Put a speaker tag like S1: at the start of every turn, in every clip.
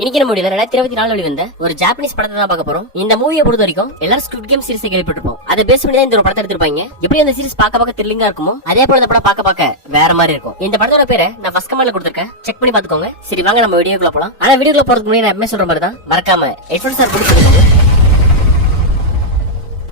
S1: இன்னைக்கு நம்ம முடியல ரெண்டாயிரத்தி இருபத்தி நாலு வந்த ஒரு ஜாப்பனீஸ் படத்தை தான் பார்க்க போறோம். இந்த மூவியை பொறுத்த வரைக்கும் எல்லாரும் ஸ்குட் கேம் சீரிஸ் கேள்விப்பட்டிருப்போம். அதை பேஸ் பண்ணி தான் இந்த ஒரு படத்தை எடுத்திருப்பாங்க. எப்படி அந்த சீரிஸ் பார்க்க பார்க்க த்ரில்லிங்கா இருக்குமோ அதே போல இந்த படம் பார்க்க பார்க்க வேற மாதிரி இருக்கும். இந்த படத்தோட பேரை நான் ஃபர்ஸ்ட் கமெண்ட்ல கொடுத்துருக்கேன். செக் பண்ணி பாத்துக்கோங்க சரி வாங்க நம்ம வீடியோக்குள்ள போலாம். ஆனா வீடியோக்குள்ள போறதுக்கு முன்னாடி நான் எப்பவுமே சொல்ற மாதிரி தான் மறக்காம ஹெட்ஃபோன் சார் கொடுத்துருக்கோங்க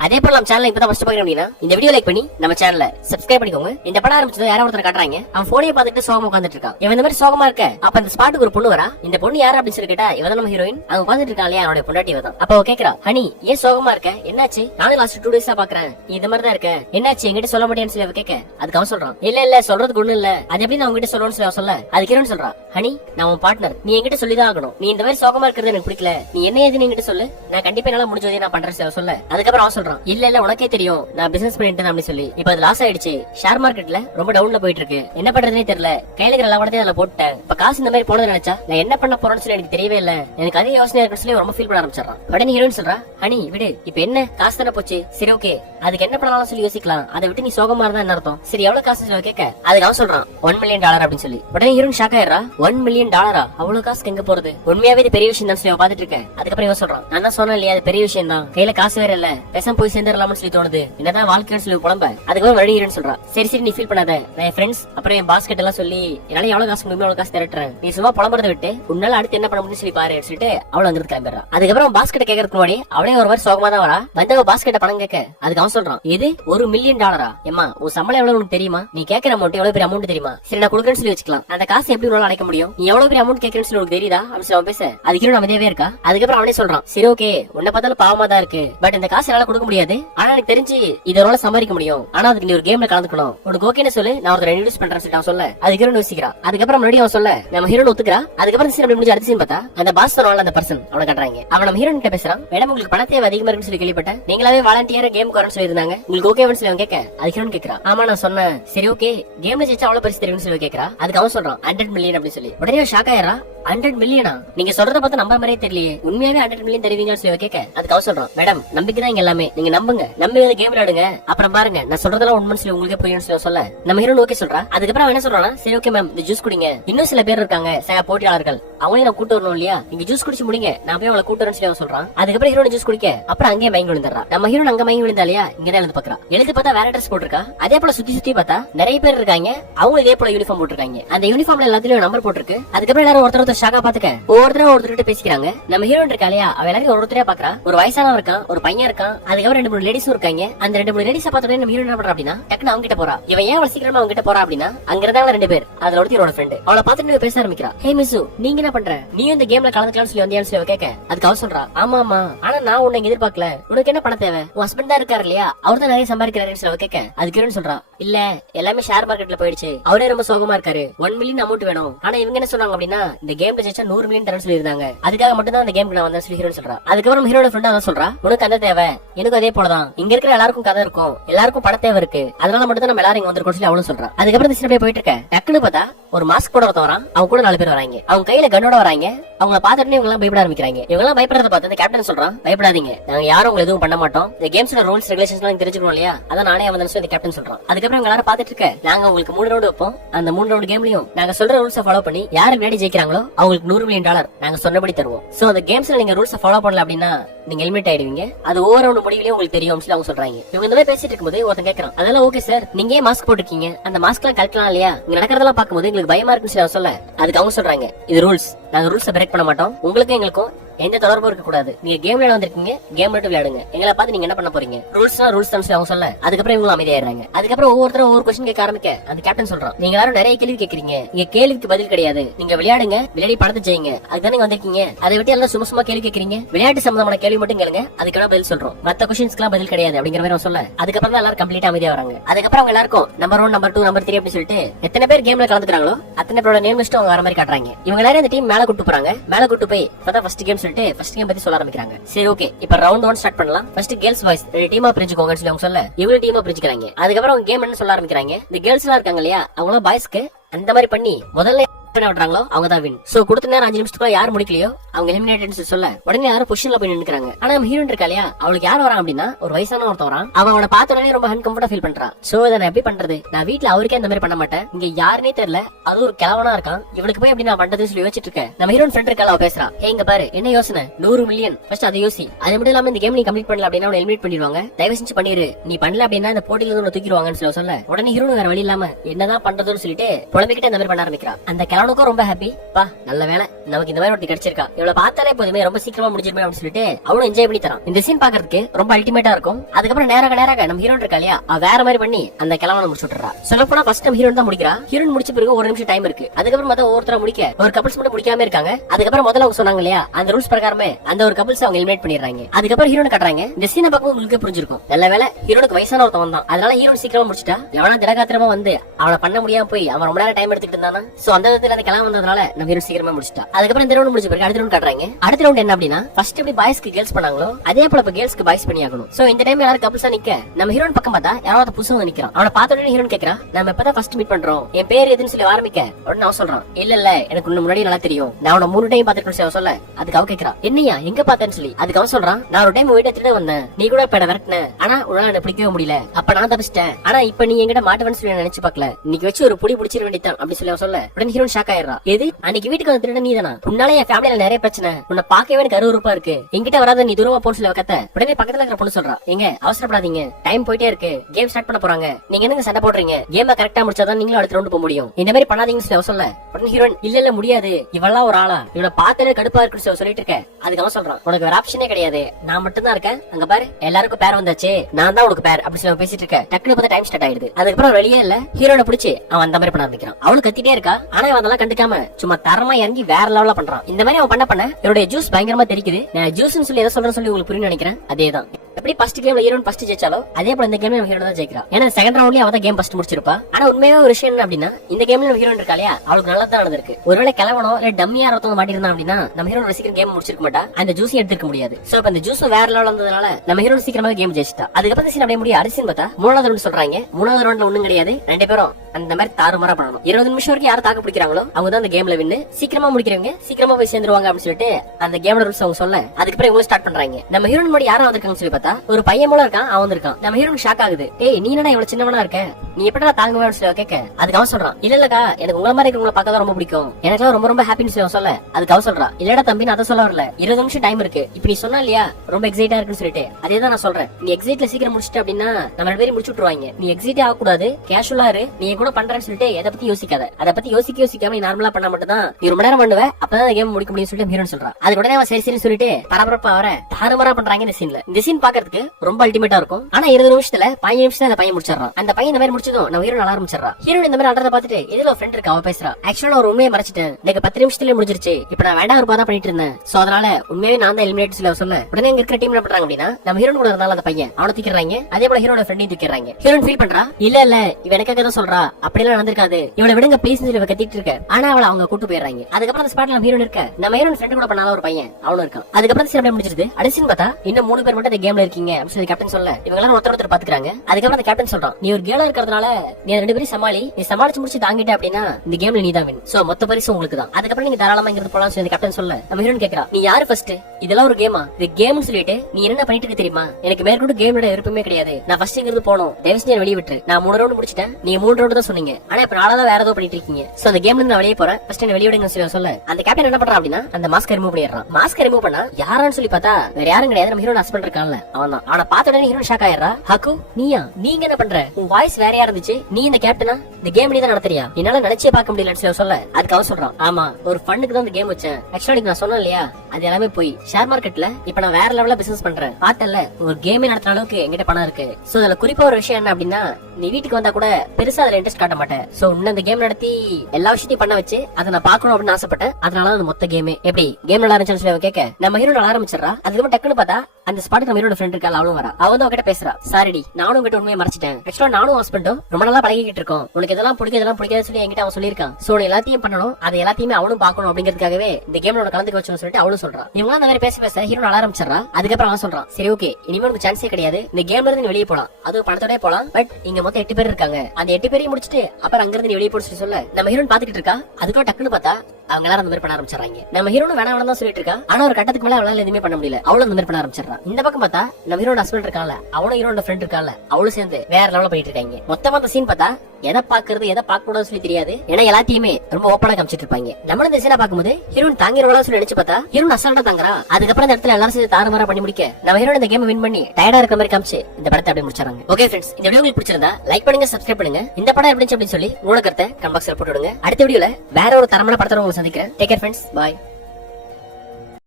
S1: அதே போல நம்ம சேனல் இப்பதான் ஃபர்ஸ்ட் பாக்கணும் அப்படின்னா இந்த வீடியோ லைக் பண்ணி நம்ம சேனல சப்ஸ்கிரைப் பண்ணிக்கோங்க. இந்த படம் ஆரம்பிச்சது யாரோ ஒருத்தர் காட்டுறாங்க. அவன் போனையை பார்த்துட்டு சோகமா உட்காந்துட்டு இருக்கான். இவன் இந்த மாதிரி சோகமா இருக்க. அப்ப இந்த ஸ்பாட்டுக்கு ஒரு பொண்ணு வரா. இந்த பொண்ணு யார் அப்படின்னு சொல்லி கேட்டா இவன் நம்ம ஹீரோயின் அவன் உட்காந்துட்டு இருக்கான் இல்லையா? அவனோட பொண்டாட்டி தான் அப்ப கேக்குறா ஹனி ஏன் சோகமா இருக்க? என்னாச்சு? நானும் லாஸ்ட் டூ டேஸா பாக்குறேன். நீ இந்த மாதிரி தான் இருக்க. என்னாச்சு? என்கிட்ட சொல்ல மாட்டேன்னு சொல்லி அவ கேட்க அதுக்கு அவன் சொல்றான். இல்ல இல்ல சொல்றதுக்கு ஒண்ணு இல்ல. அது எப்படி நான் உங்ககிட்ட சொல்லணும்னு சொல்லி சொல்ல. அதுக்கு ஹீரோயின் சொல்றான் ஹனி நான் உன் பார்ட்னர் நீ என்கிட்ட சொல்லிதான் ஆகணும். நீ இந்த மாதிரி சோகமா இருக்கிறது எனக்கு பிடிக்கல. நீ என்ன ஏதுன்னு என்கிட்ட சொல்லு. நான் கண்டிப்பா என்னால முடிஞ்சதே நான் பண்றேன் சொல்ல. அதுக்கப்புறம் அவன் சொல்றான். சொல்றான். இல்ல இல்ல உனக்கே தெரியும். நான் பிசினஸ் பண்ணிட்டு அப்படி சொல்லி. இப்ப அது லாஸ் ஆயிடுச்சு. ஷேர் மார்க்கெட்ல ரொம்ப டவுன்ல போயிட்டு இருக்கு என்ன பண்றதுனே தெரியல. கையில இருக்கிற எல்லா பணத்தையும் அதுல போட்டேன் இப்ப காசு இந்த மாதிரி போனது நினைச்சா நான் என்ன பண்ண போறேன்னு சொல்லி எனக்கு தெரியவே இல்ல. எனக்கு அதே யோசனை இருக்குன்னு சொல்லி ரொம்ப ஃபீல் பண்ண ஆரம்பிச்சிடறான். உடனே ஹீரோயின் சொல்றா ஹனி விடு. இப்ப என்ன? காசு தானே போச்சு. சரி ஓகே அதுக்கு என்ன பண்ணலாம் சொல்லி யோசிக்கலாம். அதை விட்டு நீ சோகமா இருந்தா என்ன அர்த்தம்? சரி எவ்வளவு காசு சொல்லி கேட்க. அதுக்கு அவன் சொல்றான் ஒன் மில்லியன் டாலர் அப்படின்னு சொல்லி. உடனே ஹீரோன் ஷாக் ஆயிடுறா. ஒன் மில்லியன் டாலரா அவ்வளவு காசு எங்க போறது? உண்மையாவே இது பெரிய விஷயம் தான் சொல்லி பாத்துட்டு இருக்கேன் அதுக்கப்புறம் இவன் சொல்றான் நான் தான் சொன்னேன் இல்லையா அது பெரிய விஷயம் தான் கையில காசு வேற இல்ல. பேசாம போய் சேர்ந்துடலாம்னு சொல்லி தோணுது. என்னதான் வாழ்க்கைன்னு சொல்லி புலம்ப அதுக்கப்புறம் வழிகிறேன்னு சொல்றா. சரி சரி நீ ஃபீல் பண்ணாத. நான் என் ஃப்ரெண்ட்ஸ் அப்புறம் என் பாஸ்கெட் எல்லாம் சொல்லி என்னால எவ்வளவு காசு முடியுமோ அவ்வளவு காசு திரட்டுறேன். நீ சும்மா புலம்புறத விட்டு உன்னால அடுத்து என்ன பண்ண முடியும்னு சொல்லி பாரு சொல்லிட்டு அவள அங்கிருந்து கிளம்பிடுறா. அதுக்கப்புறம் பாஸ்கெட் கேட்கறதுக்கு முன்னாடி அவளே ஒரு மாதிரி சோகமா தான் வரா. வந்தவ பாஸ்கெட்ட பணம் கேட்க அதுக்கு அவன் சொல்றான் இது ஒரு மில்லியன் டாலரா ஏமா உன் சம்பளம் எவ்வளவு உனக்கு தெரியுமா? நீ கேட்கற அமௌண்ட் எவ்வளவு பெரிய அமௌண்ட் தெரியுமா? சரி நான் கொடுக்குறேன்னு சொல்லி வச்சுக்கலாம். அந்த காசு எப்படி உன்னால அடைக்க முடியும்? நீ எவ்வளவு பெரிய அமௌண்ட் கேட்கறேன்னு சொல்லி உனக்கு தெரியுதா? அப்படின்னு சொல்லி அவன் பேச அதுக்கு நம்ம இருக்கா? அதுக்கப்புறம் அவனே சொல்றான் சரி ஓகே உன்னை பார்த்தாலும் பாவமா தான் இருக்கு. பட் இந்த காசு என்னால கொடுக்க முடியாது. ஆனா எனக்கு தெரிஞ்சு இதனால சம்பாதிக்க முடியும். ஆனா அதுக்கு நீ ஒரு கேம்ல கலந்துக்கணும். உனக்கு ஓகேன்னு சொல்லு நான் ஒருத்தர் இன்ட்ரடியூஸ் பண்றேன்னு சொல்லிட்டு அவன் சொல்ல. அதுக்கு ஹீரோ யோசிக்கிறான் அதுக்கப்புறம் மறுபடியும் அவன் சொல்ல. நம்ம ஹீரோ ஒத்துக்கிறா. அதுக்கப்புறம் சீன் அப்படி முடிஞ்சு அடுத்த சீன் பார்த்தா அந்த பாஸ் சொன்னால அந்த பர்சன் அவனை கட்டுறாங்க. அவன் நம்ம ஹீரோ கிட்ட பேசுறான். மேடம் உங்களுக்கு பண தேவை அதிகமா இருக்குன்னு சொல்லி கேள்விப்பட்டேன். நீங்களாவே வாலண்டியரா கேம் வரணும்னு சொல்லியிருந்தாங்க. உங்களுக்கு ஓகேவான்னு சொல்லி அவன் கேட்க அது ஹீரோன் கேக்குறான் ஆமா நான் சொன்னேன். சரி ஓகே கேம்ல ஜெயிச்சா அவ்வளவு பரிசு தெரியும்னு சொல்லி கேக்குறா அதுக்கு அவன் சொல்றான் ஹண்ட்ரட் மில்லியன் அப்படின்னு சொல்லி. உடனே ஷாக் ஆயிரா ஹண்ட்ரட் மில்லியனா நீங்க சொல்றத பார்த்தா நம்ப மாதிரியே தெரியலையே. உண்மையாவே ஹண்ட்ரட் மில்லியன் தெரிவிங்கன்னு சொல்லி கேட்க அதுக்கு அவன் சொல்றான் மேடம் நம்பிக்கை தான் இங்க எல்லாமே. நீங்க நம்புங்க. நம்பி வந்து கேம் விளையாடுங்க. அப்புறம் பாருங்க நான் சொல்றதெல்லாம் உண்மைன்னு சொல்லி உங்களுக்கே புரியும் சொல்லி சொல்ல. நம்ம ஹீரோ ஓகே சொல்றா. அதுக்கப்புறம் என்ன சொல்றானா சரி ஓகே மேம் இந்த ஜூஸ் குடிங்க. இன்னும் சில பேர் இருக்காங்க சக போட்டியாளர்கள். அவங்களையும் நான் கூட்டு வரணும் இல்லையா? நீங்க ஜூஸ் குடிச்சு முடிங்க. நான் போய் அவளை கூட்டு வரேன்னு சொல்லி அவன் சொல்றான். அதுக்கப்புறம் ஹீரோ ஜூஸ் குடிக்க அப்புறம் அங்கேயே மயங்கி விழுந்துறா நம்ம ஹீரோ அங்க மயங்கி விழுந்தா இல்லையா? இங்க தான் எழுந்து பாக்குறா. எழுந்து பார்த்தா வேற ட்ரெஸ் போட்டிருக்கா. அதே போல சுத்தி சுத்தி பார்த்தா நிறைய பேர் இருக்காங்க. அவங்க இதே போல யூனிஃபார்ம் போட்டிருக்காங்க. அந்த யூனிஃபார்ம்ல எல்லாத்துலயும் நம்பர் போட்டிருக்கு. அதுக்கப்புறம் எல்லாரும் ஒருத்தர் ஒருத்தர் ஷாக்கா பாத்துக்க. ஒவ்வொருத்தரும் ஒருத்தர் பேசிக்கிறாங்க. நம்ம ஹீரோயின் இருக்கா இல்லையா? அவ எல்லாரையும் ஒருத்தரையா பாக்குறா. ஒரு வயசானவன் இருக்கான் ஒரு பையன் இருக்கான். அதுக்கப்புறம் ரெண்டு மூணு லேடிஸும் இருக்காங்க? அந்த ரெண்டு மூணு லேடிஸ பார்த்த நம்ம ஹீரோ என்ன பண்றா அப்படின்னா டக்குனு அவங்க கிட்ட போறா. இவன் ஏன் அவள் சீக்கிரமா அவங்க கிட்ட போறா அப்படின்னா அங்க இருந்தாங்க ரெண்டு பேர் அதுல ஒருத்தி இவரோட ஃப்ரெண்ட் அவளை பார்த்துட்டு பேச ஆரம்பிக்கிறா. ஹே மிஸ்ஸு நீங்க என்ன பண்ற? நீ இந்த கேம்ல கலந்துக்கலாம்னு சொல்லி வந்தியான்னு சொல்லி கேட்க அதுக்கு அவ சொல்றா ஆமா ஆமா. ஆனா நான் உன்னை இங்க எதிர்பார்க்கல. உனக்கு என்ன பணம் தேவை? உன் ஹஸ்பண்ட் தான் இருக்காரு இல்லையா? அவர் தான் நிறைய சம்பாதிக்கிறாருன்னு சொல்லி கேட்க அதுக்கு சொல்றா இல்ல எல்லாமே ஷேர் மார்க்கெட்ல போயிடுச்சு. அவரே ரொம்ப சோகமா இருக்காரு. ஒன் மில்லியன் அமௌண்ட் வேணும். ஆனா இவங்க என்ன சொன்னாங்க அப்படின்னா இந்த கேம்ல ஜெயிச்சா நூறு மில்லியன் தரேன்னு சொல்லியிருந்தாங்க. அதுக்காக மட்டும் தான் அந்த கேம் நான் வந்தேன் சொல்லி ஹீரோயின் சொல்றா. அதுக்கப்புறம் ஹீரோட ஃப்ரெண்ட் அதான் சொல்றா உனக்கு அந்த தேவை. எனக்கு அதே போலதான். இங்க இருக்கிற எல்லாருக்கும் கதை இருக்கும். எல்லாருக்கும் பட தேவை இருக்கு. அதனால மட்டும் தான் நம்ம எல்லாரும் இங்க வந்திருக்கோம் சொல்லி அவளும் சொல்றா. அதுக்கப்புறம் இந்த சின்ன போயிட்டு இருக்க. டக்குன்னு பார்த்தா ஒரு மாஸ்க் கூட ஒருத்தன் வரான். அவங்க கூட நாலு பேர் வராங்க. அவங்க கையில கண்ணோட வராங்க. அவங்கள பாத்துட்டு இவங்க எல்லாம் பயப்பட ஆரம்பிக்கிறாங்க. இவங்க எல்லாம் பயப்படுறத பார்த்து அந்த கேப்டன் சொல்றான் பயப்படாதீங்க. நாங்க யாரும் உங்களுக்கு எதுவும் பண்ண மாட்டோம். இந்த கேம்ஸ்ல ரூல்ஸ் ரெகுலேஷன்ஸ் எல்லாம் தெரிஞ்சுக்கணும் இல்லையா? அதான் நானே வந்து இந்த கேப்டன் சொல்றான். அதுக்கப்புறம் இவங்க எல்லாரும் பாத்துட்டு இருக்க நாங்க உங்களுக்கு மூணு ரவுண்ட் வைப்போம். அந்த மூணு ரவுண்ட் கேம்லயும் நாங்க சொல்ற ரூல்ஸ் ஃபாலோ பண்ணி யாரு முன்னாடி ஜெயிக்கிறாங்களோ அவங்களுக்கு நூறு மில்லியன் டாலர் நாங்க சொன்னபடி தருவோம். சோ அந்த கேம்ஸ்ல நீங்க ரூல்ஸ் ஃபாலோ பண்ணல அப்படின்னா நீங்க ஹெல்மெட் ஆயிடுவீங்க. அது ஓவர் ரவுண்ட் முடிவிலையும் உங்களுக்கு தெரியும் அவங்க சொல்றாங்க. இவங்க இந்த மாதிரி பேசிட்டு இருக்கும்போது ஒருத்தன் கேட்கறான் அதெல்லாம் ஓகே சார் நீங்க ஏன் மாஸ்க் போட்டிருக்கீங்க? அந்த மாஸ்க் எல்லாம் கழட்டலாம் இல்லையா? இங்க நடக்கிறதெல்லாம் பார்க்கும்போது எங்களுக்கு பயமா இருக்குன்னு சொல்லி சொல்ல அதுக்கு அவங்க சொல்றாங்க. இது ரூல்ஸ் நாங்க ரூல்ஸ் பிரேக் பண்ண மாட்டோம். உங்களுக்கும் எங்களுக்கும் எந்த தொடர்பும் இருக்க கூடாது நீங்க கேம் விளையாட வந்திருக்கீங்க கேம் மட்டும் விளையாடுங்க. எங்களை பார்த்து நீங்க என்ன பண்ண போறீங்க? ரூல்ஸ்னா ரூல்ஸ் தான் அவங்க சொல்ல. அதுக்கப்புறம் இவங்களும் அமைதியாயிடுறாங்க. அதுக்கப்புறம் ஒவ்வொருத்தரும் ஒவ்வொரு கொஸ்டின் கேட்க ஆரம்பிக்க. அந்த கேப்டன் சொல்றான் நீங்க யாரும் நிறைய கேள்வி கேக்குறீங்க நீங்க கேள்விக்கு பதில் கிடையாது. நீங்க விளையாடுங்க விளையாடி படத்தை செய்யுங்க. அதுதானே வந்திருக்கீங்க? அதை விட்டு எல்லாம் சும்மா சும்மா கேள்வி கேக்குறீங்க விளையாட்டு சம்பந்தமான கேள்வி மட்டும் கேளுங்க. அதுக்கான பதில் சொல்றோம். மத்த கொஸ்டின்ஸ்க்குலாம் பதில் கிடையாது அப்படிங்கிற மாதிரி சொல்ல. அதுக்கப்புறம் தான் எல்லாரும் கம்ப்ளீட் அமைதியா வராங்க. அதுக்கப்புறம் அவங்க எல்லாருக்கும் number one number two number three அப்படின்னு சொல்லிட்டு எத்தனை பேர் கேம்ல கலந்துக்கிறாங்களோ அத்தனை பேரோட நேம் லிஸ்ட் அவங்க வர மாதிரி காட்டுறாங்க. இவங்க எல்லாரும் அந்த டீம் மேல கூட்டு போறாங்க. மேல கூட்டு போய் இப்பதான் ஃபர்ஸ்ட் கேம் சொல்லிட்டு ஃபர்ஸ்ட் கேம் பத்தி சொல்ல ஆரம்பிக்கிறாங்க. சரி ஓகே இப்ப ரவுண்ட் ஒன் ஸ்டார்ட் பண்ணலாம். ஃபர்ஸ்ட் கேர்ள்ஸ் வாய்ஸ் ரெண்டு டீமா பிரிஞ்சுக்கோங்கன்னு சொல்லி அவங்க சொல்ல இவ்வளவு டீமா பிரிஞ்சுக்கிறாங்க. அதுக்கப்புறம் அவங்க கேம் என்ன சொல்ல ஆரம்பிக்கிறாங்க. இந்த கேர்ள்ஸ் எல்லாம் இருக்காங்க இல்லையா? அவங்களும் பாய்ஸ்க்கு அந்த மாதிரி பண்ணி முதல்ல பண்ண விடுறாங்களோ அவங்க தான் வின் சோ கொடுத்த நேரம் அஞ்சு நிமிஷத்துக்குள்ள யார் முடிக்கலையோ அவங்க எலிமினேட்டட் சொல்ல உடனே யாரும் பொசிஷன்ல போய் நின்னுக்கிறாங்க. ஆனா நம்ம ஹீரோயின் இருக்கா இல்லையா? அவளுக்கு யார் வரான் அப்படின்னா ஒரு வயசான ஒருத்தன் வரான் அவன் அவனை பார்த்த உடனே ரொம்ப அன்கம்ஃபர்டா ஃபீல் பண்றான். சோ இதை நான் எப்படி பண்றது? நான் வீட்டுல அவருக்கே அந்த மாதிரி பண்ண மாட்டேன். இங்க யாருனே தெரியல. அது ஒரு கிழவனா இருக்கான். இவளுக்கு போய் எப்படி நான் பண்றதுன்னு சொல்லி யோசிச்சுட்டு இருக்கேன். நம்ம ஹீரோன் ஃப்ரெண்ட் இருக்கா அவ பேசுறான் "ஏய், இங்க பாரு என்ன யோசனை? நூறு மில்லியன் ஃபர்ஸ்ட் அதை யோசி. அது மட்டும் இல்லாம இந்த கேம் நீ கம்ப்ளீட் பண்ணல அப்படின்னா அவனை எலிமினேட் பண்ணிடுவாங்க. தயவு செஞ்சு பண்ணிரு. நீ பண்ணல அப்படின்னா இந்த போட்டியில இருந்து உன்னை தூக்கிடுவாங்கன்னு சொல்ல சொல்ல. உடனே ஹீரோன் வேற வழி இல்லாம என்னதான் பண்றதுன்னு சொல்லிட்டு புலம்பிக்கிட்டே அந்த மாதிரி பண்ண ஆரம்பிக்கிறான் அந்த கிழவன் கிழவனுக்கும் ரொம்ப ஹாப்பி பா நல்ல வேலை நமக்கு இந்த மாதிரி ஒருத்தி கிடைச்சிருக்கா. இவ்வளவு பார்த்தாலே போதுமே ரொம்ப சீக்கிரமா முடிஞ்சிருமே அப்படின்னு சொல்லிட்டு அவனும் என்ஜாய் பண்ணி தரான். இந்த சீன் பாக்குறதுக்கு ரொம்ப அல்டிமேட்டா இருக்கும். அதுக்கப்புறம் நேராக நேராக நம்ம ஹீரோன் இருக்கா இல்லையா வேற மாதிரி பண்ணி அந்த கிழவனை முடிச்சு விட்டுறா. சொல்ல போனா ஃபர்ஸ்ட் நம்ம ஹீரோன் தான் முடிக்கிறா. ஹீரோன் முடிச்ச பிறகு ஒரு நிமிஷம் டைம் இருக்கு. அதுக்கப்புறம் மத்த ஒவ்வொருத்தர முடிக்க ஒரு கப்பல்ஸ் மட்டும் முடிக்காம இருக்காங்க. அதுக்கப்புறம் முதல்ல அவங்க சொன்னாங்க இல்லையா அந்த ரூல்ஸ் பிரகாரமே அந்த ஒரு கப்பல்ஸ் அவங்க எலிமினேட் பண்ணிடுறாங்க. அதுக்கப்புறம் ஹீரோனை கட்டுறாங்க. இந்த சீனை பார்க்கும் உங்களுக்கு புரிஞ்சிருக்கும். நல்ல வேலை ஹீரோனுக்கு வயசான ஒருத்தவன் தான். அதனால ஹீரோன் சீக்கிரமா முடிச்சிட்டா. எவனா திடகாத்திரமா வந்து அவனை பண்ண முடியாம போய் அவன் ரொம்ப நேரம் டைம் எடுத்துக்கிட்டு இருந்தானா? சோ அந்த இல்லாத கிளம்ப வந்ததுனால நம்ம ஹீரோ சீக்கிரமா முடிச்சிட்டா அதுக்கப்புறம் இந்த ரவுண்ட் முடிச்ச பிறகு அடுத்த ரவுண்ட் காட்டுறாங்க. அடுத்த ரவுண்ட் என்ன அப்படின்னா ஃபர்ஸ்ட் எப்படி பாய்ஸ்க்கு கேர்ள்ஸ் பண்ணாங்களோ அதே போல இப்ப கேர்ள்ஸ்க்கு பாய்ஸ் பண்ணி ஆகணும் சோ இந்த டைம் எல்லாரும் கப்பல்ஸா நிக்க நம்ம ஹீரோன் பக்கம் பார்த்தா யாராவது புதுசா வந்து நிக்கிறான். அவனை பார்த்த உடனே ஹீரோன் கேக்குறா நம்ம இப்பதான் ஃபர்ஸ்ட் மீட் பண்றோம். என் பேர் எதுன்னு சொல்லி ஆரம்பிக்க உடனே அவன் சொல்றான். இல்ல இல்ல எனக்கு இன்னும் முன்னாடி நல்லா தெரியும். நான் அவனை மூணு டைம் பார்த்துட்டு அவன் சொல்ல அதுக்கு அவன் கேக்குறா என்னையா எங்க பார்த்தேன்னு சொல்லி? அதுக்கு அவன் சொல்றான் நான் ஒரு டைம் வீட்டை திருட வந்தேன். நீ கூட இப்ப என்ன விரட்டின. ஆனா உன்னால என்ன பிடிக்கவே முடியல. அப்ப நான் தப்பிச்சிட்டேன். ஆனா இப்ப நீ எங்கிட்ட மாட்டுவேன்னு சொல்லி நினைச்சு பாக்கல இன்னைக்கு வச்சு ஒரு புடி பிடிச்சிட வேண்டியதான் அப்படின்னு சொல்லி அவன் சொல்ல. உடனே ஹீரோன் ஷாக் ஆயிடுறா. எது? அன்னைக்கு வீட்டுக்கு வந்து திருட நீ தானா உன்னால என் ஃபேமிலியில நிறைய பிரச்சனை. உன்னை பார்க்கவே எனக்கு அருவருப்பா இருக்கு. எங்கிட்ட வராத நீ தூரமா போன்னு சொல்லி அவ கத்த உடனே பக்கத்துல இருக்கிற பொண்ணு சொல்றா எங்க அவசரப்படாதீங்க. டைம் போயிட்டே இருக்கு. கேம் ஸ்டார்ட் பண்ண போறாங்க. நீங்க என்னங்க சண்டை போடுறீங்க? கேம் கரெக்டா முடிச்சாதான் நீங்களும் அடுத்த ரவுண்டு போக முடியும். இந்த மாதிரி பண்ணாதீங்கன்னு சொல்லி சொல்ல. உடனே ஹீரோயின் இல்ல இல்ல முடியாது. இவெல்லாம் ஒரு ஆளா? இவளை பார்த்தாலே கடுப்பா இருக்குன்னு சொல்லிட்டு இருக்க. அதுக்கு அவன் சொல்றான் உனக்கு வேற ஆப்ஷனே கிடையாது. நான் மட்டும் தான் இருக்கேன். அங்க பாரு. எல்லாருக்கும் பேர் வந்தாச்சு. நான் தான் உனக்கு பேர். அப்படி சொல்லி பேசிட்டு இருக்கேன் டக்குனு பார்த்தா டைம் ஸ்டார்ட் ஆயிடுது. அதுக்கப்புறம் வெளியே இல்ல. ஹீரோட பிடிச்சி அவன் அந்த மாதிரி பண்ண ஆரம்பிக்கிறான். அவளு கத்திட்டே இருக்கா. ஆனா அவன் அதெல்லாம் கண்டுக்காம சும்மா தரமா இறங்கி வேற லெவல பண்றான். இந்த மாதிரி அவன் பண்ண பண்ண என்னுடைய ஜூஸ் பயங்கரமா தெரிக்குது. நான் ஜூஸ்னு சொல்லி எதை சொல்றேன்னு சொல்லி உங்களுக்கு புரியும் நினைக்கிறேன். அதேதான். எப்படி ஃபர்ஸ்ட் கேம்ல ஹீரோன் ஃபர்ஸ்ட் ஜெயிச்சாலோ அதே போல இந்த கேம்ல ஹீரோ தான் ஜெயிக்கிறா ஏன்னா செகண்ட் ரவுண்ட்லயே அவ தான் கேம் ஃபர்ஸ்ட் முடிச்சிருப்பா. ஆனா உண்மையாவே ஒரு விஷயம் என்ன அப்படின்னா இந்த கேம்ல நம்ம ஹீரோன் இருக்கா இல்லையா? அவளுக்கு நல்லா தான் நடந்திருக்கு. ஒருவேளை கிளவனோ இல்ல டம்மியா ஒருத்தவங்க மாட்டிருந்தா அப்படின்னா நம்ம ஹீரோன் சீக்கிரம் கேம் முடிச்சிருக்க மாட்டா. அந்த ஜூஸ் எடுத்துக்க முடியாது. சோ இப்ப அந்த ஜூஸ் வேற லெவல் வந்ததுனால நம்ம ஹீரோன் சீக்கிரமா கேம் ஜெயிச்சிட்டா. அதுக்கப்புறம் சீன் அப்படியே முடியும். அரிசின்னு பார்த்தா மூணாவது ரவுண்ட் சொல்றாங்க. மூணாவது ரவுண்ட்ல ஒண்ணும் கிடையாது. ரெண்டு பேரும் அந்த மாதிரி தாறுமாறா பண்ணணும். இருபது நிமிஷம் வரைக்கும் யார் தாக்கு பிடிக்கிறாங்களோ அவங்க தான் அந்த கேம்ல வின்னு சீக்கிரமா முடிக்கிறவங்க சீக்கிரமா போய் சேர்ந்துருவாங்க அப்படின்னு சொல்லிட்டு அந்த கேம்ல ரூல்ஸ் அவங்க சொல்ல அதுக்கப்புறம் இவங்க ஸ்டார்ட் பண்றாங்க. நம்ம ஹீரோன் மாதிரி யாரும் வந்திருக்காங்கன்னு சொல்லி பார்த்தா பார்த்தா ஒரு பையன் மூலம் இருக்கான் அவன் இருக்கான் நம்ம ஹீரோன் ஷாக் ஆகுது. ஏய் நீ என்ன இவ்வளவு சின்னவனா இருக்க? நீ எப்படா தாங்குவேன்னு சொல்லி கேட்க. அதுக்கு அவன் சொல்றான் இல்ல இல்லக்கா எனக்கு உங்களை மாதிரி இருக்கவங்கள பார்க்க ரொம்ப பிடிக்கும். எனக்கு ரொம்ப ரொம்ப ஹாப்பின்னு சொல்லி சொல்ல. அதுக்கு அவன் சொல்றான் இல்லடா தம்பி நான் அதை சொல்ல வரல. இருபது நிமிஷம் டைம் இருக்கு. இப்ப நீ சொன்னா இல்லையா ரொம்ப எக்ஸைட்டா இருக்குன்னு சொல்லிட்டு. அதே தான் நான் சொல்றேன். நீ எக்ஸைட்ல சீக்கிரம் முடிச்சிட்டு அப்படின்னா நம்ம பேரும் முடிச்சு விட்டுருவாங்க. நீ எக்ஸைட்டே ஆகக்கூடாது. கேஷுவலா இரு. நீ கூட பண்றேன்னு சொல்லிட்டு எதை பத்தி யோசிக்காத. அதை பத்தி யோசிக்க யோசிக்காம நீ நார்மலா பண்ணா மட்டும் தான் நீ ரொம்ப நேரம் பண்ணுவ. அப்பதான் கேம் முடிக்க முடியும்னு சொல்லிட்டு ஹீரோன் சொல்றான் அது உடனே அவன் சரி சரி சொல்லிட்டு பரபரப்பா வர தாறுமாறா பண்றாங்க இந்த சீன்ல இந்த சீன் பாக்க பாக்குறதுக்கு ரொம்ப அல்டிமேட்டா இருக்கும். ஆனா இருபது நிமிஷத்துல பதினஞ்சு நிமிஷத்துல அந்த பையன் முடிச்சிடறான் அந்த பையன் இந்த மாதிரி முடிச்சதும் நம்ம ஹீரோ நல்லா ஆரம்பிச்சிடறான் ஹீரோ இந்த மாதிரி அல்றத பாத்துட்டு இதுல ஃப்ரெண்ட் இருக்கு? அவ பேசுறா. ஆக்சுவலா ஒரு உண்மையை மறைச்சிட்டேன். எனக்கு பத்து நிமிஷத்துல முடிஞ்சிருச்சு. இப்ப நான் வேண்டாம் ஒரு தான் பண்ணிட்டு இருந்தேன். சோ அதனால உண்மையாவே நான் தான் எலிமினேட் சொல்ல சொல்ல. உடனே இங்க இருக்கிற டீம் என்ன பண்றாங்க அப்படின்னா நம்ம ஹீரோ கூட இருந்தாலும் அந்த பையன் அவனை தூக்கிறாங்க அதே போல ஹீரோட ஃப்ரெண்டையும் தூக்கிறாங்க ஹீரோன் ஃபீல் பண்றா? இல்ல இல்ல. இவ எனக்காக தான் சொல்றா. அப்படிலாம் நடந்திருக்காது. இவளை விடுங்க ப்ளீஸ் சொல்லி இவ கத்திட்டு இருக்க. ஆனா அவளை அவங்க கூட்டு போயிடுறாங்க. அதுக்கப்புறம் அந்த ஸ்பாட்ல நம்ம ஹீரோன் இருக்க. நம்ம ஹீரோன் ஃப்ரெண்ட் கூட பண்ணாலும் ஒரு பையன் அவனும் இருக்கான். அதுக்கப்புறம் சீன் அப்படியே முடிச்சிருது அடிச்சுன்னு பார்த்தா இன்னும் மூணு பேர் மட்டும் அந்த கேம் கேம்ல இருக்கீங்க. அப்படின்னு சொல்லி கேப்டன் சொல்ல இவங்க எல்லாம் ஒருத்தர் ஒருத்தர் பாத்துக்கிறாங்க. அதுக்கப்புறம் அந்த கேப்டன் சொல்றான் நீ ஒரு கேலா இருக்கிறதுனால நீ ரெண்டு பேரும் சமாளி. நீ சமாளிச்சு முடிச்சு தாங்கிட்ட அப்படின்னா இந்த கேம்ல நீ தான் வின் சோ மொத்த பரிசு உங்களுக்கு தான் அதுக்கப்புறம் நீங்க தாராளமா இங்கிருந்து போலாம் சொல்லி கேப்டன் சொல்ல நம்ம ஹீரோன் கேக்குறா நீ யாரு ஃபர்ஸ்ட் இதெல்லாம் ஒரு கேமா இது கேம்னு சொல்லிட்டு நீ என்ன பண்ணிட்டு இருக்க தெரியுமா? எனக்கு மேற்கொண்டு கேமோட விருப்பமே கிடையாது. நான் ஃபர்ஸ்ட் இங்கிருந்து போனோம் தயவு செஞ்சு வெளியே வெளிய நான் மூணு ரவுண்ட் முடிச்சிட்டேன். நீங்க மூணு ரவுண்ட் தான் சொன்னீங்க. ஆனா இப்ப நாளா வேற ஏதோ பண்ணிட்டு இருக்கீங்க. சோ அந்த கேம்ல நான் வெளியே போறேன். ஃபர்ஸ்ட் என்ன வெளிய விடுங்க சொல்லி சொல்ல. அந்த கேப்டன் என்ன பண்றான் அப்படின்னா அந்த மாஸ்க் ரிமூவ் பண்ணிடுறான். மாஸ்க் ரிமூவ் பண்ணா யாரான்னு சொல்லி பார்த்தா வேற யாரும் கிடையாது. நம்ம ஹீரோ ஹஸ்பண்ட் இருக்கான்ல. அவன் தான் பார்த்த உடனே ஹீரோ ஷாக் ஆயிடுறா. ஹக்கு நீயா? நீங்க என்ன பண்ற? உன் வாய்ஸ் வேறையா இருந்துச்சு? நீ இந்த கேப்டனா இந்த கேம் நீ தான் நடத்துறியா? என்னால நினைச்சே பார்க்க முடியலன்னு சொல்லி சொல்ல. அதுக்கு அவன் சொல்றான். ஆமா ஒரு ஃபண்டுக்கு தான் இந்த கேம் வச்சேன். ஆக்சுவலா நான் சொன்னேன் இல்லையா? அது எல்லாமே போய். ஷேர் மார்க்கெட்ல இப்ப நான் வேற லெவல்ல பிசினஸ் பண்றேன். பார்த்தல ஒரு கேமே நடத்துற அளவுக்கு என்கிட்ட பணம் இருக்கு. சோ அதுல குறிப்பா ஒரு விஷயம் என்ன அப்படின்னா நீ வீட்டுக்கு வந்தா கூட பெருசா அதுல இன்ட்ரெஸ்ட் காட்ட மாட்டேன். சோ இன்னும் இந்த கேம் நடத்தி எல்லா விஷயத்தையும் பண்ண வச்சு அதை நான் பார்க்கணும் அப்படின்னு ஆசைப்பட்டேன். அதனால அந்த மொத்த கேமே எப்படி? கேம் நல்லா இருந்துச்சுன்னு சொல்லி கேட்க. நம்ம ஹீரோ நல்லா ஆரம்பிச்சிடறா. அதுக்கப்புறம் டக்குன்னு பார்த்தா அந்த ஸ்பாட்டுக்கு நம்ம ஹீரோட ஃப்ரெண்ட் இருக்கா அவளும் வரா. அவ வந்து அவகிட்ட பேசுறா. சாரிடி நானும் உங்ககிட்ட உண்மையை மறைச்சிட்டேன். ஆக்சுவலா நானும் ஹஸ்பண்டும் ரொம்ப நல்லா பழகிட்டு இருக்கோம். உனக்கு இதெல்லாம் பிடிக்கும் இதெல்லாம் பிடிக்காது சொல்லி என்கிட்ட அவன் சொல்லியிருக்கான் சோ எல்லாத்தையும் பண்ணணும். அது எல்லாத்தையுமே அவனும் பார்க்கணும் அப்படிங்கிறதுக்காகவே இந்த கேம்ல உனக்கு கலந்துக்க வச்சுன்னு சொல்லிட்டு அவளும் சொல்றான் இவங்க அந்த மாதிரி பேச பேச ஹீரோ நல்லா ஆரம்பிச்சிடறான் அதுக்கப்புறம் அவன் சொல்றான். சரி ஓகே இனிமே உனக்கு சான்ஸே கிடையாது. இந்த கேம்ல இருந்து நீ வெளியே போலாம். அது பணத்தோடய போலாம். பட் இங்க மொத்தம் எட்டு பேர் இருக்காங்க. அந்த எட்டு பேரையும் முடிச்சிட்டு அப்புறம் அங்க இருந்து நீ வெளியே போட்டு சொல்ல நம்ம ஹீரோன் பாத்துக்கிட்டு இருக்கா? அதுக்குள்ள டக்குன்னு பார்த்தா அவங்க எல்லாரும் அந்த மாதிரி பண்ண ஆரம்பிச்சாங்க நம்ம ஹீரோனு வேணா வேணா தான் சொல்லிட்டு இருக்கா. ஆனா ஒரு கட்டத்துக்கு மேல அவளால எதுவுமே பண்ண முடியல. அவளும் அந்த மாதிரி பண்ண ஆரம்பிச்சிடறான் இந்த பக்கம் பார்த்தா நம்ம ஹீரோட ஹஸ்பண்ட் இருக்கான்ல அவனும் ஹீரோட ஃப்ரெண்ட் இருக்கான்ல அவளும் சேர்ந்து வேற லெவலில் போயிட்டு இருக்காங்க. மொத்தமா அந்த சீன் பார்த்தா எதை பாக்குறது எதை பார்க்க கூடாதுன்னு சொல்லி தெரியாது. ஏன்னா எல்லாத்தையுமே ரொம்ப ஓப்பனா காமிச்சிட்டு இருப்பாங்க. நம்மளும் இந்த சீனை பார்க்கும்போது ஹீரோன் தாங்கிறவளா சொல்லி நினைச்சு பார்த்தா ஹீரோன் அசால்ட்டா தாங்குறா. அதுக்கப்புறம் இந்த இடத்துல எல்லாரும் சேர்ந்து தாறுமாறா பண்ணி முடிக்க நம்ம ஹீரோன் இந்த கேம் வின் பண்ணி டயர்டா இருக்க மாதிரி காமிச்சு இந்த படத்தை அப்படியே முடிச்சாங்க ஓகே ஃப்ரெண்ட்ஸ் இந்த வீடியோ உங்களுக்கு பிடிச்சிருந்தா லைக் பண்ணுங்க சப்ஸ்கிரைப் பண்ணுங்க. இந்த படம் எப்படி அப்படின்னு சொல்லி உங்களோட கருத்தை கமெண்ட் பாக்ஸ்ல போட்டு விடுங்க. அடுத்த வீடியோல வேற ஒரு தரமான படத்தை உங்களுக்கு சந்திக்கிறேன். Take care friends bye